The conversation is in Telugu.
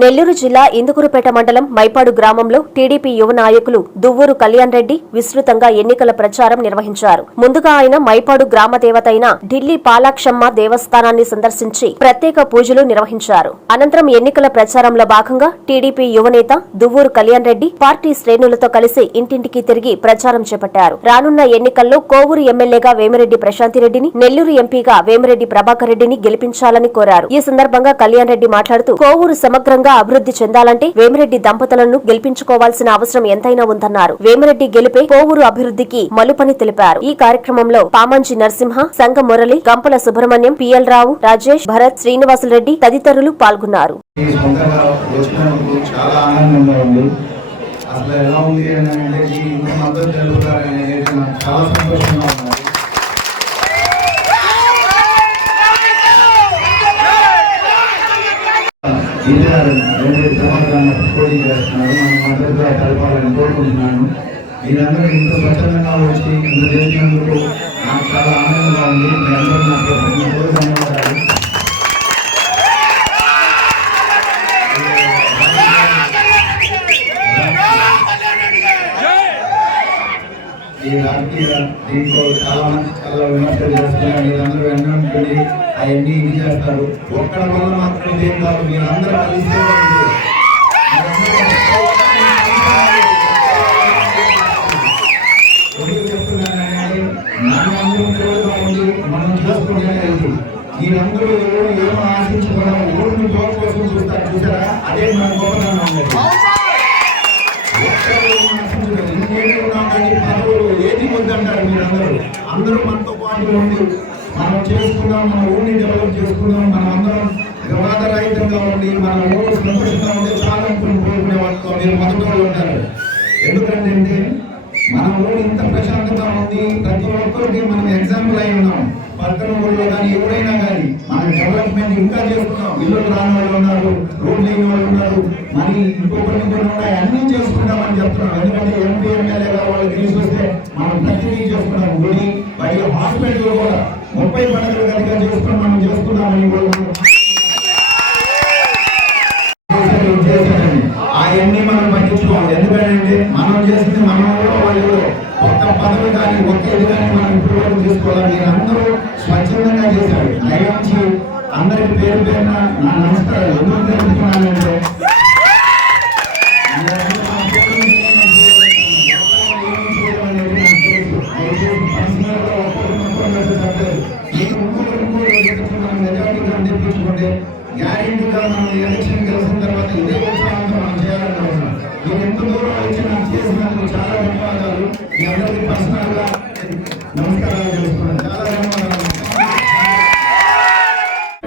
నెల్లూరు జిల్లా ఇందుకురుపేట మండలం మైపాడు గ్రామంలో టీడీపీ యువ నాయకులు దువ్వూరు కళ్యాణ్ రెడ్డి విస్తృతంగా ఎన్నికల ప్రచారం నిర్వహించారు. ముందుగా ఆయన మైపాడు గ్రామ దేవత అయిన ఢిల్లీ పాలాక్షమ్మ దేవస్థానాన్ని సందర్శించి ప్రత్యేక పూజలు నిర్వహించారు. అనంతరం ఎన్నికల ప్రచారంలో భాగంగా టీడీపీ యువనేత దువ్వూరు కళ్యాణ్ రెడ్డి పార్టీ శ్రేణులతో కలిసి ఇంటింటికి తిరిగి ప్రచారం చేపట్టారు. రానున్న ఎన్నికల్లో కోవూరు ఎమ్మెల్యేగా వేమిరెడ్డి ప్రశాంతిరెడ్డిని నెల్లూరు ఎంపీగా వేమిరెడ్డి ప్రభాకర్ రెడ్డిని గెలిపించాలని కోరారు. ఈ సందర్భంగా కళ్యాణ్ రెడ్డి మాట్లాడుతూ కోవూరు సమగ్రంగా అభివృద్ధి చెందాలంటే వేమిరెడ్డి దంపతులను గెలిపించుకోవాల్సిన అవసరం ఎంతైనా ఉందన్నారు. వేమిరెడ్డి గెలిపే కోవూరు అభివృద్ధికి మలుపని తెలిపారు. ఈ కార్యక్రమంలో పామంచి నరసింహ సంగ మురళి గంపల సుబ్రహ్మణ్యం పిఎల్ రావు రాజేష్ భరత్ శ్రీనివాసులరెడ్డి తదితరులు పాల్గొన్నారు. చాలా ఉంది అసలు ఎలా ఉంది అని అంటే ఈ ఇంత మద్దతు తెలుపుతారు అనేది నాకు చాలా సంతోషంగా ఇంజనీర్ ఈసారి రెండు సంవత్సరాలు పోటీ చేస్తున్నారు. మనం మద్దతుగా కలపాలని కోరుకుంటున్నాను. మీరందరూ ఇంత స్వచ్ఛందంగా వచ్చి ఇంత చేసినందుకు నాకు చాలా ఆనందంగా ఉంది. మీ అందరూ నాకు ధన్యవాదాలు. ఈ రాజకీయ దీంట్లో చాలా మంది చాలా విమర్శలు చేస్తున్నారు. మీరందరూ వెన్నంటుంది అవన్నీ ఇది చేస్తారు. ఒక్కడ వల్ల మాత్రం ఇదేం కాదు. మీరందరూ కలిస్తే మనం చేసుకుంటూనే మీరందరూ ఎవరు ఏమో ఆశించుకోవడం ఊరిని తోడు కోసం చూస్తారు చూసారా అదే మన గొప్పతనం ఏది వద్దంటారు మీరందరూ అందరూ మనతో పాటు ఉండి మనం చేసుకుందాం మన ఊరిని డెవలప్ చేసుకుందాం మనం అందరం వివాద రహితంగా ఉండి మన ఊరు సంతోషంగా ఉంటే చాలా అనుకుని కోరుకునే వాళ్ళతో మీరు మొదటిలో ఉంటారు. ఎందుకంటే మన ఊరు ఇంత ప్రశాంతంగా ఉంది ప్రతి ఒక్కరికి మనం ఎగ్జాంపుల్ అయి ఉన్నాం. పక్కన ఊళ్ళో కానీ ఎవరైనా కానీ మనం డెవలప్మెంట్ ఇంకా చేసుకున్నాం. ఇల్లు రాని వాళ్ళు ఉన్నారు రోడ్ లేని వాళ్ళు ఉన్నారు. మరి ఇంకొకరిని ఇంకొకటి ఉన్నాయి అన్నీ చేసుకుంటామని చెప్తున్నాం. ఎందుకంటే ఎంపీ ఎమ్మెల్యేగా వాళ్ళు తెలిసి వస్తే మనం ప్రతిదీ చేసుకున్నాం. గుడి ముప్పై పండుగలు కనుక చేసుకుని మనం చేసుకున్నామని కూడా అవన్నీ మనం పట్టించుకోవాలి. ఎందుకంటే మనం చేసింది మనం వాళ్ళు ఒక్క పదవి కానీ ఒక్క ఇది కానీ మనం ఇప్పుడు వరకు తీసుకోవాలి. మీరు అందరూ స్వచ్ఛందంగా చేశారు. దయచేసి అందరికి పేరు పేరున నా నమస్కారాలు. ఎందుకంటే నమస్కారాలు తెలుసుకున్నాను